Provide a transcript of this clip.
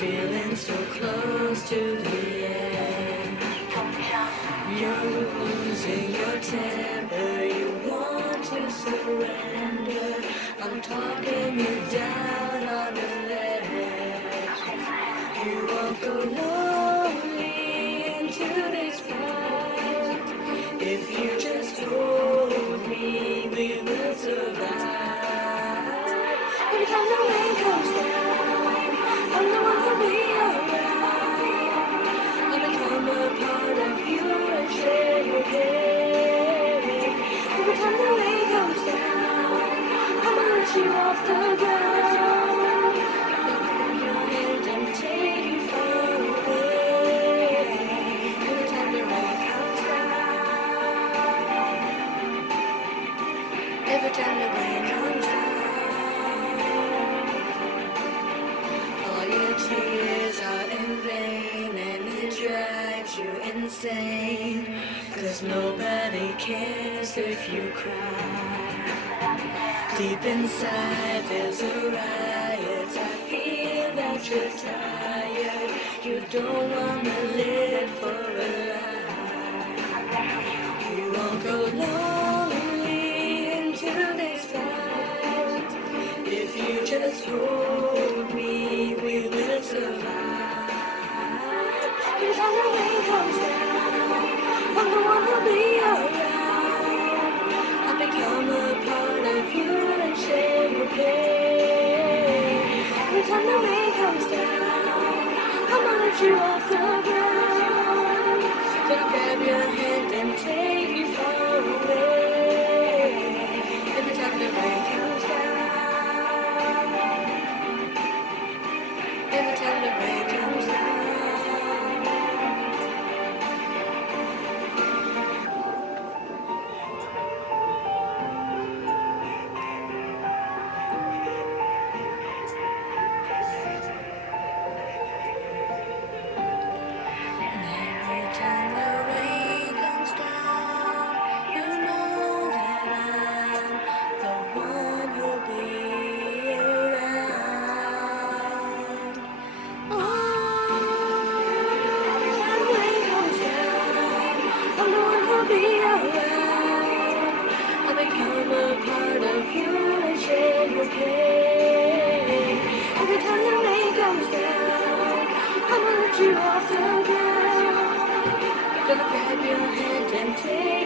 feeling so close to the end. You're losing your temper, you want to surrender. I'm talking you down on the ledge. You won't go lonely into this fight. If you just hold me, we will survive. Every time the rain comes down, I'm the one who'll be alright. I'll become a part of you and share your pain. Every time the rain comes down, I'ma lift you off the ground. Grab your hand and take you far away. Every time the rain comes down, every time the rain comes down. All your tears are in vain and it drives you insane. 'Cause nobody cares if you cry. Deep inside there's a riot. I feel that you're tired. You don't wanna live for a lie. You won't go lonely into this fight. If you just hold me, we will survive. Every time the rain comes down, I'm the one who'll be alright. I'll become a part of you and share your pain. Every time the rain comes down, I'ma lift you off the ground. Gonna grab your hand and take you far away. Every time the rain comes down, every time the rain comes down. Every time the rain comes down, you know that I'm the one who'll be around. Oh, when the rain comes down, I'm the one who'll be around. I'll become a part of you and share your pain. Every time the rain comes down, I'ma lift you off the ground. Gonna grab your hand and take